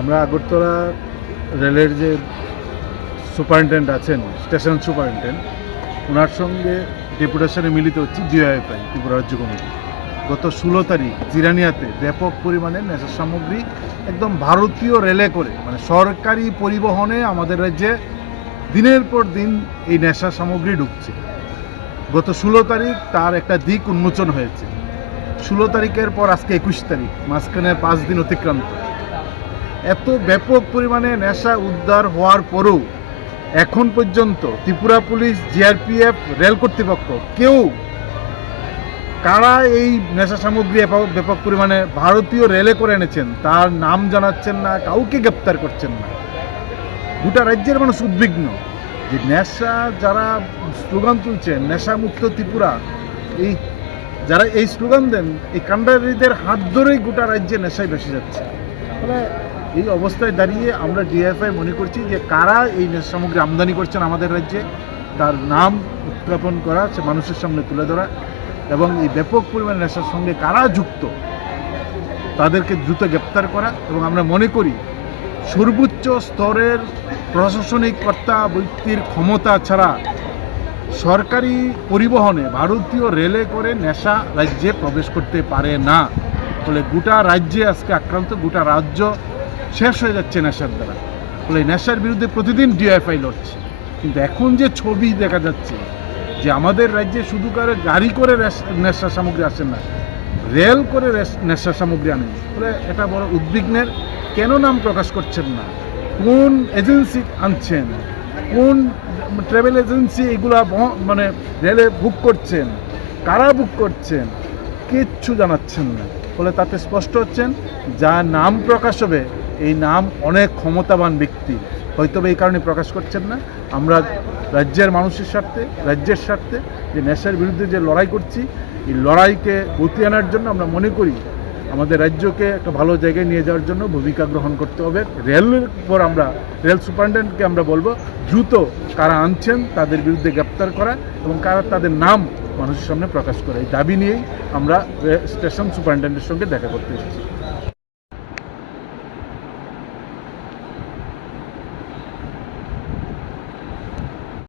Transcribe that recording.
আমরা আগরতলা রেলের যে সুপারিনটেন্ডেন্ট আছেন, স্টেশন সুপারিনটেন্ডেন্ট, ওনার সঙ্গে ডেপুটেশনে মিলিত হচ্ছি ডিওএফআই ত্রিপুরা রাজ্য কমিটি। গত 16 তারিখ জিরানিয়াতে ব্যাপক পরিমাণে নেশা সামগ্রী একদম ভারতীয় রেলে করে, মানে সরকারি পরিবহনে আমাদের রাজ্যে দিনের পর দিন এই নেশা সামগ্রী ঢুকছে। গত 16 তারিখ তার একটা দিক উন্মোচন হয়েছে। 16 তারিখের পর আজকে 21 তারিখ, মাঝখানে 5 দিন অতিক্রান্ত। এত ব্যাপক পরিমাণে নেশা উদ্ধার হওয়ার পরেও এখন পর্যন্ত ত্রিপুরা পুলিশ, জিআরপিএফ, রেল কর্তৃপক্ষ কেউ কারা এই নেশা সামগ্রী ব্যাপক পরিমাণে ভারতীয় রেলে করে এনেছেন তার নাম জানাচ্ছেন না, কাউকে গ্রেপ্তার করছেন না। গোটা রাজ্যের মানুষ উদ্বিগ্ন যে নেশা যারা স্লোগান তুলছেন, নেশামুক্ত ত্রিপুরা, এই যারা এই স্লোগান দেন, এই কাণ্ডারীদের হাত ধরেই গোটা রাজ্যে নেশায় বেশি যাচ্ছে। ফলে এই অবস্থায় দাঁড়িয়ে আমরা ডিএফআই মনে করছি যে কারা এই নেশা সামগ্রী আমদানি করছেন আমাদের রাজ্যে তার নাম উত্থাপন করা, সে মানুষের সামনে তুলে ধরা এবং এই ব্যাপক পরিমাণ নেশার সঙ্গে কারা যুক্ত তাদেরকে দ্রুত গ্রেপ্তার করা। এবং আমরা মনে করি সর্বোচ্চ স্তরের প্রশাসনিক কর্তা ব্যক্তির ক্ষমতা ছাড়া সরকারি পরিবহনে ভারতীয় রেলে করে নেশা রাজ্যে প্রবেশ করতে পারে না। ফলে গোটা রাজ্যে আজকে আক্রান্ত, গোটা রাজ্য শেষ হয়ে যাচ্ছে নেশার দ্বারা। ফলে নেশার বিরুদ্ধে প্রতিদিন ডিএফআই লড়ছে। কিন্তু এখন যে ছবি দেখা যাচ্ছে যে আমাদের রাজ্যে শুধু করে গাড়ি করে নেশা সামগ্রী আসেন না, রেল করে নেশা সামগ্রী আনেন। ফলে এটা বড় উদ্বিগ্নের। কেন নাম প্রকাশ করছেন না, কোন এজেন্সি আনছেন, কোন ট্রাভেল এজেন্সি এগুলা মানে রেলে বুক করছেন, কারা বুক করছেন, কিচ্ছু জানাচ্ছেন না। ফলে তাতে স্পষ্ট হচ্ছেন যার নাম প্রকাশ হবে এই নাম অনেক ক্ষমতাবান ব্যক্তি, হয়তো এই কারণে প্রকাশ করছেন না। আমরা রাজ্যের মানুষের স্বার্থে, রাজ্যের স্বার্থে যে নেশার বিরুদ্ধে যে লড়াই করছি, এই লড়াইকে গতি আনার জন্য আমরা মনে করি আমাদের রাজ্যকে একটা ভালো জায়গায় নিয়ে যাওয়ার জন্য ভূমিকা গ্রহণ করতে হবে। রেলের পর আমরা রেল সুপারিনটেন্ডেন্টকে আমরা বলবো দ্রুত কারা আনছেন তাদের বিরুদ্ধে গ্রেপ্তার করা এবং কারা তাদের নাম মানুষের সামনে প্রকাশ করা। এই দাবি নিয়েই আমরা স্টেশন সুপারিনটেন্ডেন্টের সঙ্গে দেখা করতে এসেছি।